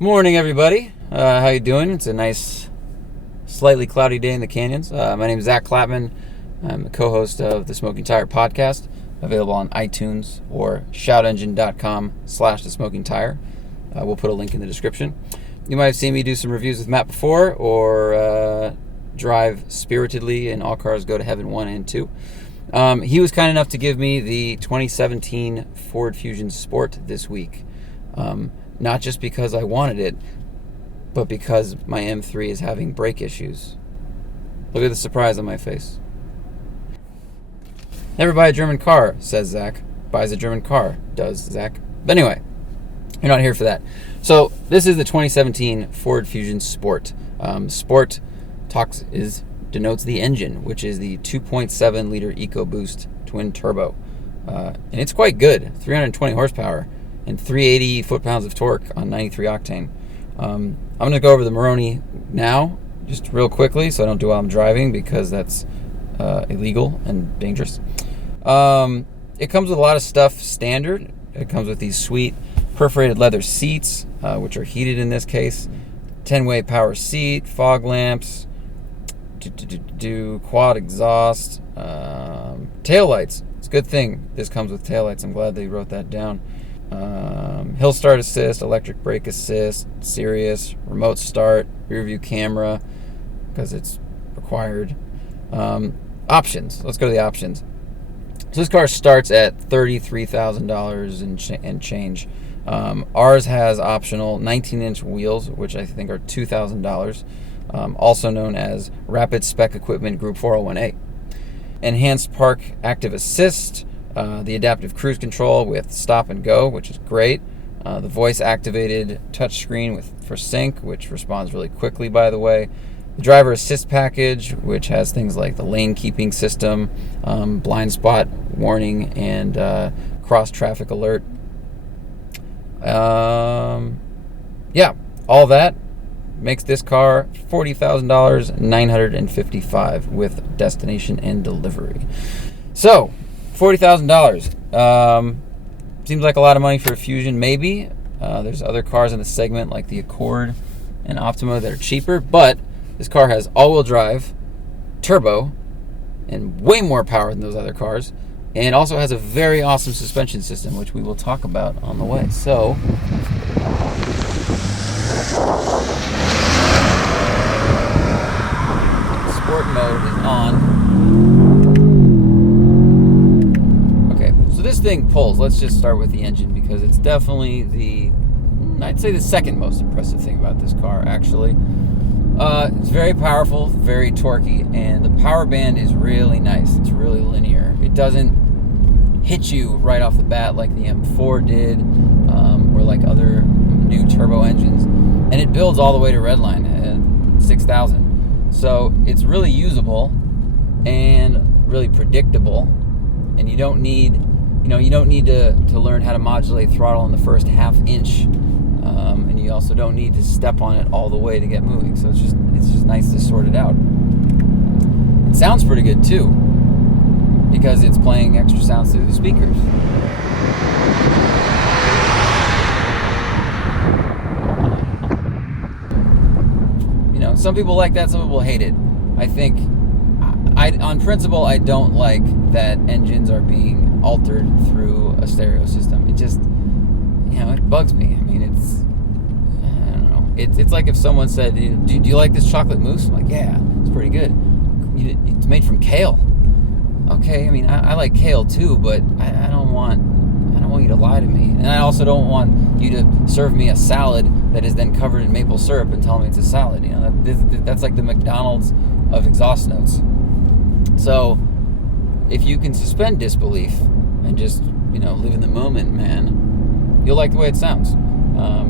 Morning, everybody. How you doing? It's a nice, slightly cloudy day in the canyons. My name is Zack Klapman. I'm the co-host of the Smoking Tire podcast, available on iTunes or shoutengine.com/thesmokingtire. We'll put a link in the description. You might have seen me do some reviews with Matt before, or drive spiritedly in All Cars Go to Heaven 1 and 2. He was kind enough to give me the 2017 Ford Fusion Sport this week. Not just because I wanted it, but because my M3 is having brake issues. Look at the surprise on my face. Never buy a German car, says Zach. Buys a German car, does Zach. But anyway, you're not here for that. So this is the 2017 Ford Fusion Sport. Sport denotes the engine, which is the 2.7 liter EcoBoost twin turbo. And it's quite good, 320 horsepower. And 380 foot-pounds of torque on 93 octane. I'm going to go over the Maroni now, just real quickly, so I don't do it while I'm driving, because that's illegal and dangerous. It comes with a lot of stuff standard. It comes with these sweet perforated leather seats, which are heated in this case. 10-way power seat, fog lamps, quad exhaust, taillights. It's a good thing this comes with taillights. I'm glad they wrote that down. Hill start assist, electric brake assist, Sirius, remote start, rear view camera, because it's required. Options. Let's go to the options. So this car starts at $33,000 and change. Ours has optional 19-inch wheels, which I think are $2,000, also known as Rapid Spec Equipment Group 401A. Enhanced Park Active Assist, the adaptive cruise control with stop and go, which is great. The voice-activated touchscreen for sync, which responds really quickly, by the way. The driver assist package, which has things like the lane keeping system, blind spot warning, and cross traffic alert. All that makes this car $40,000, $955 with destination and delivery. So, $40,000. Seems like a lot of money for a Fusion, maybe. There's other cars in the segment like the Accord and Optima that are cheaper, but this car has all-wheel drive, turbo, and way more power than those other cars, and also has a very awesome suspension system, which we will talk about on the way. So, sport mode is on. This thing pulls. Let's just start with the engine, because it's definitely I'd say the second most impressive thing about this car, actually. It's very powerful, very torquey, and the power band is really nice. It's really linear. It doesn't hit you right off the bat like the M4 did, or like other new turbo engines. And it builds all the way to redline at 6,000. So it's really usable and really predictable, and you don't need to learn how to modulate throttle in the first half inch, and you also don't need to step on it all the way to get moving. So it's just nice to sort it out. It sounds pretty good too, because it's playing extra sounds through the speakers. Some people like that, some people hate it. I think, on principle, I don't like that engines are being altered through a stereo system. It just, it bugs me. I mean, I don't know. It's like if someone said, do you like this chocolate mousse? I'm like, yeah, it's pretty good. It's made from kale. Okay, I mean, I like kale too, but I don't want you to lie to me. And I also don't want you to serve me a salad that is then covered in maple syrup and tell me it's a salad. That's like the McDonald's of exhaust notes. So, if you can suspend disbelief and just, live in the moment, man, you'll like the way it sounds.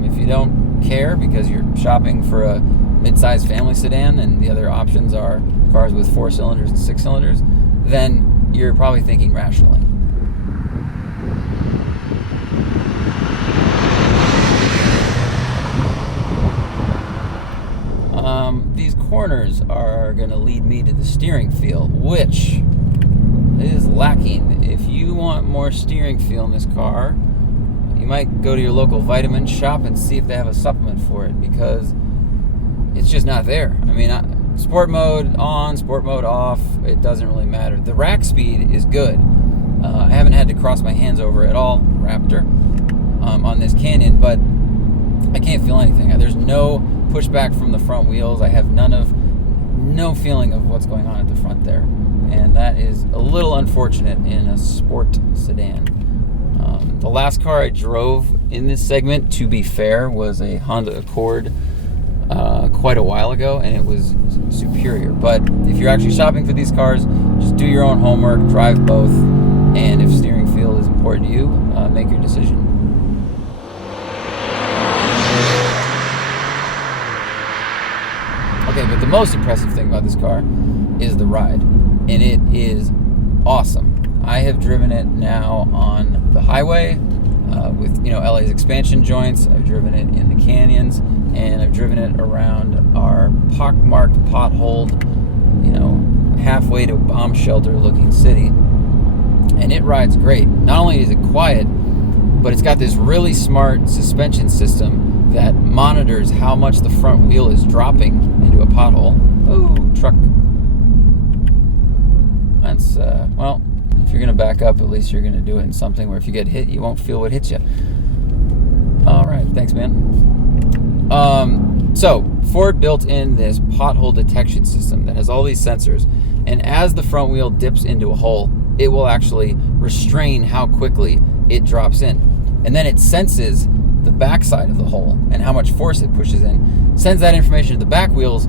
If you don't care because you're shopping for a mid-sized family sedan and the other options are cars with 4 cylinders and 6 cylinders, then you're probably thinking rationally. These corners are going to lead me to the steering feel, which is lacking. If you want more steering feel in this car, you might go to your local vitamin shop and see if they have a supplement for it, because it's just not there. I mean, sport mode on, sport mode off, it doesn't really matter. The rack speed is good. I haven't had to cross my hands over at all, Raptor, on this Canyon, but I can't feel anything. There's no pushback from the front wheels. I have no feeling of what's going on at the front there. And that is a little unfortunate in a sport sedan. The last car I drove in this segment, to be fair, was a Honda Accord quite a while ago, and it was superior. But if you're actually shopping for these cars, just do your own homework, drive both, and if steering feel is important to you, make your decision. Okay, but the most impressive thing about this car is the ride, and it is awesome. I have driven it now on the highway with LA's expansion joints. I've driven it in the canyons, and I've driven it around our pockmarked, potholed, halfway to bomb shelter looking city, and it rides great. Not only is it quiet, but it's got this really smart suspension system that monitors how much the front wheel is dropping into a pothole. Oh, truck. That's, if you're going to back up, at least you're going to do it in something where if you get hit, you won't feel what hits you. All right, thanks, man. So, Ford built in this pothole detection system that has all these sensors, and as the front wheel dips into a hole, it will actually restrain how quickly it drops in. And then it senses the backside of the hole and how much force it pushes in, sends that information to the back wheels,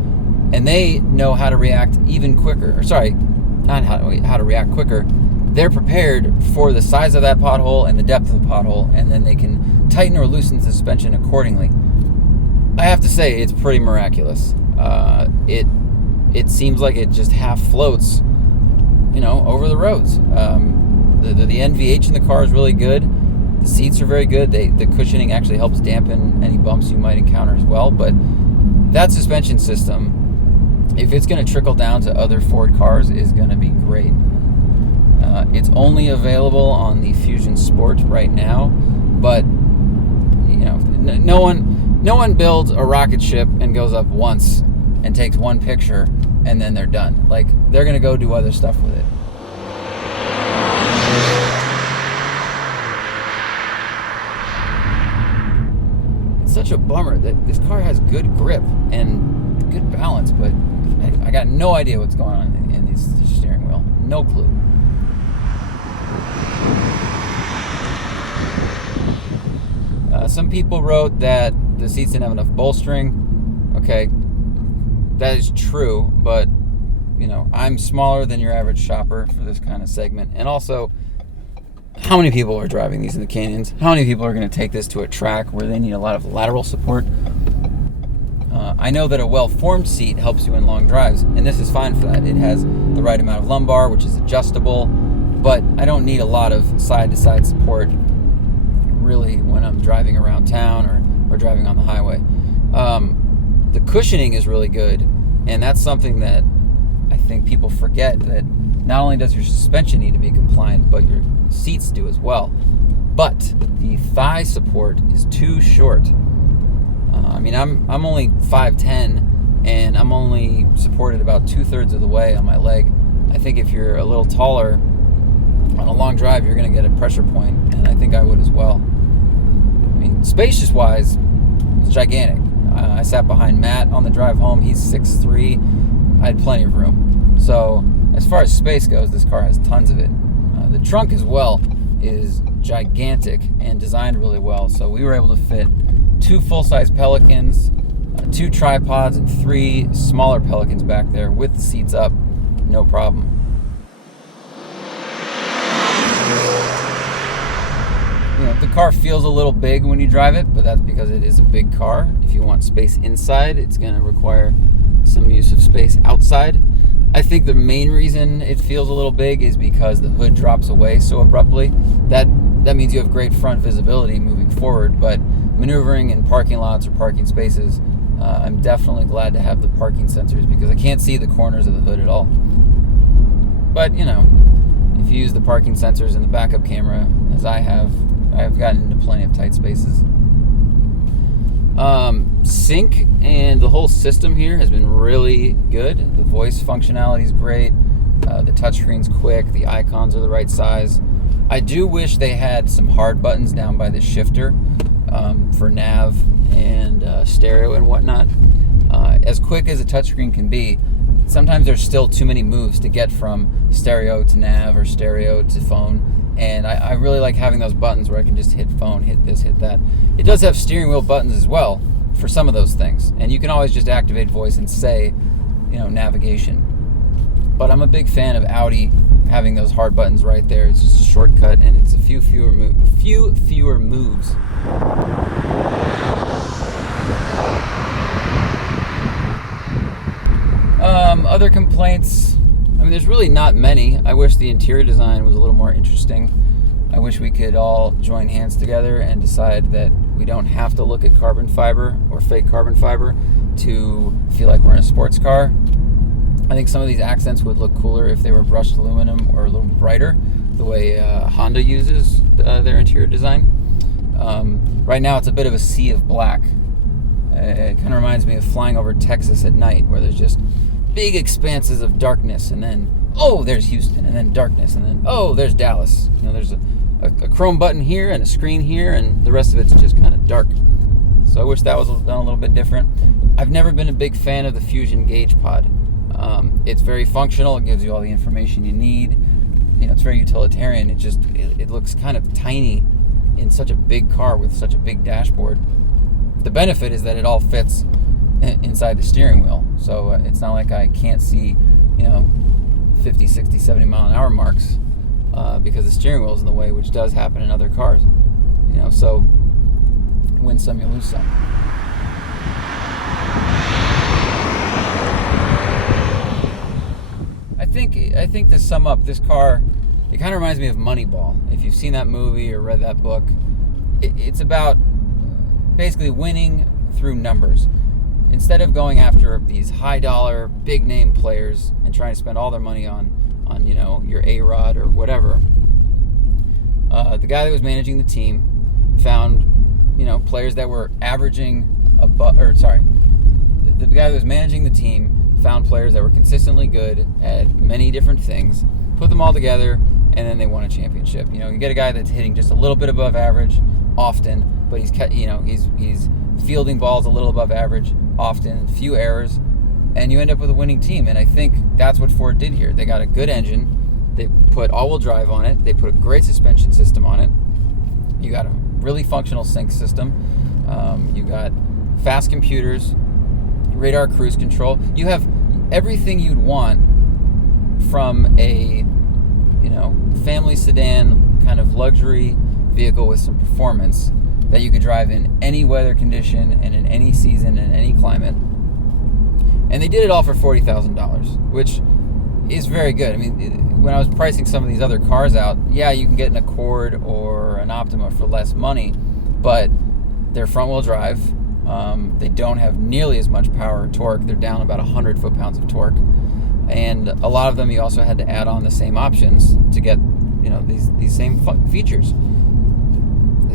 and they know how to react even quicker. Or sorry, not how to react quicker. They're prepared for the size of that pothole and the depth of the pothole, and then they can tighten or loosen the suspension accordingly. I have to say, it's pretty miraculous. It seems like it just half floats, over the roads. The NVH in the car is really good. The seats are very good. The cushioning actually helps dampen any bumps you might encounter as well. But that suspension system, if it's going to trickle down to other Ford cars, is going to be great. It's only available on the Fusion Sport right now, but no one builds a rocket ship and goes up once and takes one picture and then they're done. Like, they're going to go do other stuff with it. It's such a bummer that this car has good grip and good balance, but I got no idea what's going on in this steering wheel. No clue. Some people wrote that the seats didn't have enough bolstering. Okay, that is true, but I'm smaller than your average shopper for this kind of segment. And also, how many people are driving these in the canyons? How many people are going to take this to a track where they need a lot of lateral support? I know that a well-formed seat helps you in long drives, and this is fine for that. It has the right amount of lumbar, which is adjustable, but I don't need a lot of side-to-side support really when I'm driving around town or driving on the highway. The cushioning is really good, and that's something that I think people forget, that not only does your suspension need to be compliant, but your seats do as well. But the thigh support is too short. I'm only 5'10", and I'm only supported about 2/3 of the way on my leg. I think if you're a little taller on a long drive, you're going to get a pressure point, and I think I would as well. Spacious-wise, it's gigantic. I sat behind Matt on the drive home. He's 6'3". I had plenty of room. So as far as space goes, this car has tons of it. The trunk as well is gigantic and designed really well. So we were able to fit 2 full-size Pelicans, 2 tripods, and 3 smaller Pelicans back there with the seats up. No problem. The car feels a little big when you drive it, but that's because it is a big car. If you want space inside, it's going to require some use of space outside. I think the main reason it feels a little big is because the hood drops away so abruptly. That means you have great front visibility moving forward, but maneuvering in parking lots or parking spaces, I'm definitely glad to have the parking sensors because I can't see the corners of the hood at all. But, if you use the parking sensors and the backup camera, as I have, I've gotten into plenty of tight spaces. Sync and the whole system here has been really good. The voice functionality is great. The touchscreen's quick. The icons are the right size. I do wish they had some hard buttons down by the shifter for nav and stereo and whatnot. As quick as a touchscreen can be, sometimes there's still too many moves to get from stereo to nav or stereo to phone. And I really like having those buttons where I can just hit phone, hit this, hit that. It does have steering wheel buttons as well for some of those things. And you can always just activate voice and say, navigation. But I'm a big fan of Audi having those hard buttons right there. It's just a shortcut, and it's a few fewer moves. Other complaints, there's really not many. I wish the interior design was a little more interesting. I wish we could all join hands together and decide that we don't have to look at carbon fiber or fake carbon fiber to feel like we're in a sports car. I think some of these accents would look cooler if they were brushed aluminum or a little brighter, the way Honda uses their interior design. Right now it's a bit of a sea of black. It kind of reminds me of flying over Texas at night, where there's just big expanses of darkness, and then, there's Houston, and then darkness, and then, there's Dallas. There's a chrome button here and a screen here, and the rest of it's just kind of dark. So I wish that was done a little bit different. I've never been a big fan of the Fusion gauge pod. It's very functional. It gives you all the information you need. It's very utilitarian. It looks kind of tiny in such a big car with such a big dashboard. The benefit is that it all fits inside the steering wheel. So it's not like I can't see, 50, 60, 70 mile an hour marks because the steering wheel is in the way, which does happen in other cars. So win some, you lose some. I think to sum up, this car, it kind of reminds me of Moneyball. If you've seen that movie or read that book, it's about basically winning through numbers. Instead of going after these high dollar, big name players and trying to spend all their money on your A-Rod or whatever, the guy that was managing the team found, players that were averaging the guy that was managing the team found players that were consistently good at many different things, put them all together, and then they won a championship. You get a guy that's hitting just a little bit above average often, but he's fielding balls a little above average often, few errors, and you end up with a winning team. And I think that's what Ford did here. They got a good engine, they put all-wheel drive on it, they put a great suspension system on it, you got a really functional sync system, you got fast computers, radar cruise control. You have everything you'd want from a family sedan kind of luxury vehicle with some performance that you could drive in any weather condition and in any season and any climate. And they did it all for $40,000, which is very good. When I was pricing some of these other cars out, yeah, you can get an Accord or an Optima for less money, but they're front-wheel drive. They don't have nearly as much power or torque. They're down about 100 foot-pounds of torque. And a lot of them you also had to add on the same options to get these same features.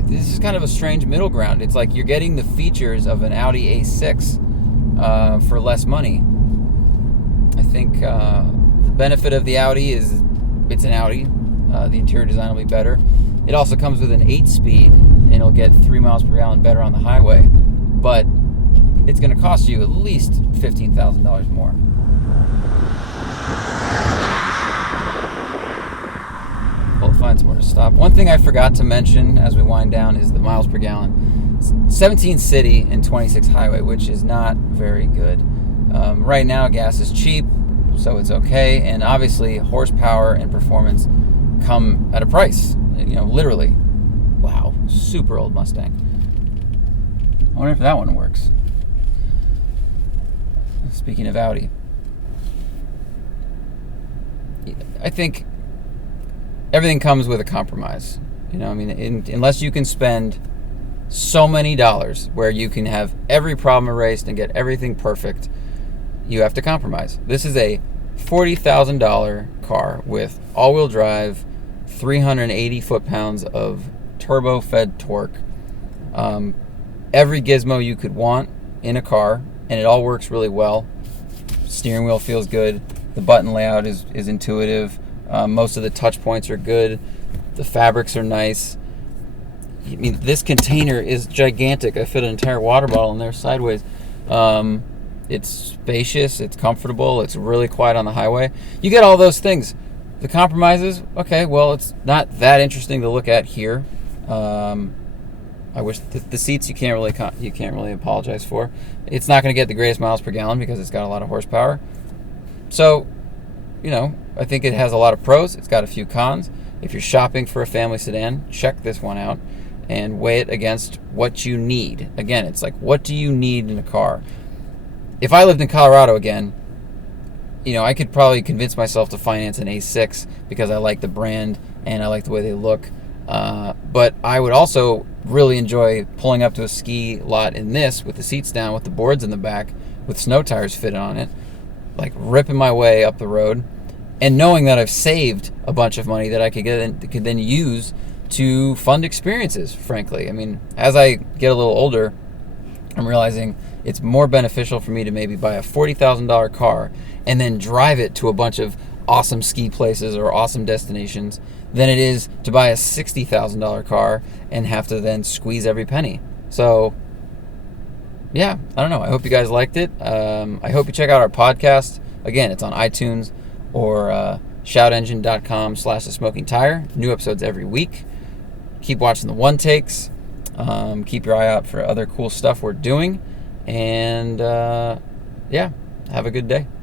This is kind of a strange middle ground. It's like you're getting the features of an Audi A6 for less money. I think the benefit of the Audi is it's an Audi. The interior design will be better. It also comes with an 8-speed, and it'll get 3 miles per gallon better on the highway. But it's going to cost you at least $15,000 more. We'll find somewhere to stop. One thing I forgot to mention as we wind down is the miles per gallon. 17 city and 26 highway, which is not very good. Right now, gas is cheap, so it's okay. And obviously, horsepower and performance come at a price. Literally. Wow, super old Mustang. I wonder if that one works. Speaking of Audi, I think everything comes with a compromise. Unless you can spend so many dollars where you can have every problem erased and get everything perfect, you have to compromise. This is a $40,000 car with all-wheel drive, 380 foot-pounds of turbo-fed torque. Every gizmo you could want in a car, and it all works really well. Steering wheel feels good. The button layout is intuitive. Most of the touch points are good. The fabrics are nice. I mean, this container is gigantic. I fit an entire water bottle in there sideways. It's spacious. It's comfortable. It's really quiet on the highway. You get all those things. The compromises, okay, well, it's not that interesting to look at here. I wish the seats you can't really apologize for. It's not going to get the greatest miles per gallon because it's got a lot of horsepower. So, I think it has a lot of pros. It's got a few cons. If you're shopping for a family sedan, check this one out and weigh it against what you need. Again, it's like, what do you need in a car? If I lived in Colorado again, I could probably convince myself to finance an A6 because I like the brand and I like the way they look. But I would also really enjoy pulling up to a ski lot in this with the seats down, with the boards in the back, with snow tires fitted on it, like ripping my way up the road, and knowing that I've saved a bunch of money that I could then use to fund experiences, frankly. I mean, as I get a little older, I'm realizing it's more beneficial for me to maybe buy a $40,000 car and then drive it to a bunch of awesome ski places or awesome destinations than it is to buy a $60,000 car and have to then squeeze every penny. So, yeah, I don't know. I hope you guys liked it. I hope you check out our podcast. Again, it's on iTunes or shoutengine.com/TheSmokingTire. New episodes every week. Keep watching the one takes. Keep your eye out for other cool stuff we're doing. And, yeah, have a good day.